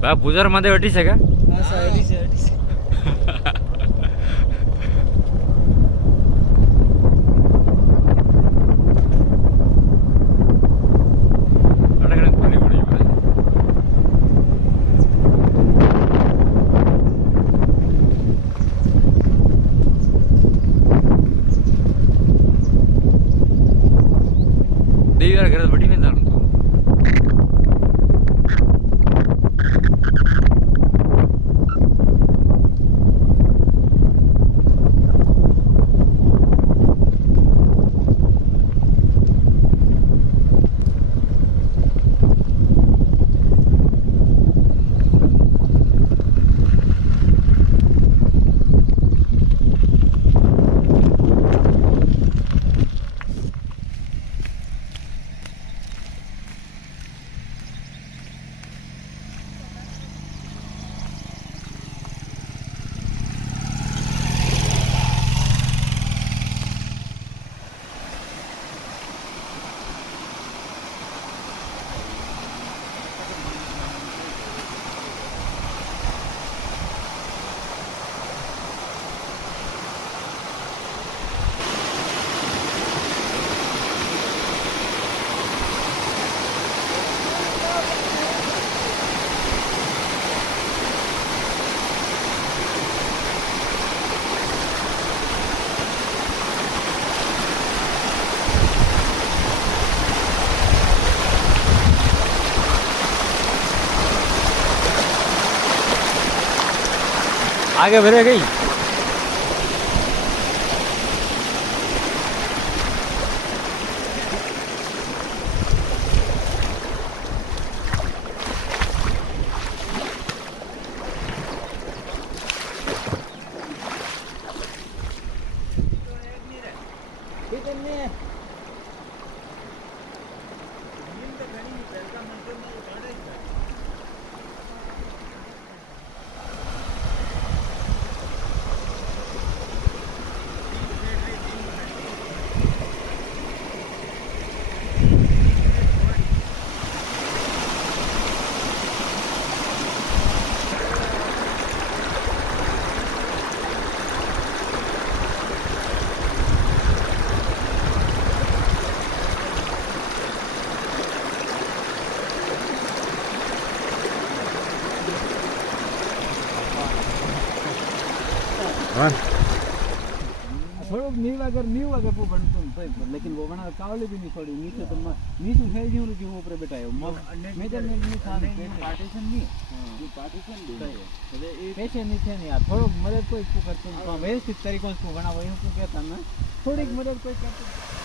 પૂજાર માંથી હટી છે કા હા સર હટી છે દેવી ઘરે બડી ને તારું आगे बढ़े गई थोड़ा न्यू अगर वो बनते लेकिन वो बना कावले भी नहीं छोड़ी नीचे तो नीचे फैल गई उनकी ऊपर बैठा है मेजरमेंट नहीं था पार्टीशन नहीं ये पार्टीशन भी है पैसे नहीं थे यार थोड़ा मदद कोई इसको करते हैं व्यवस्थित तरीकों से बना वही को कहता ना थोड़ी मदद कोई करते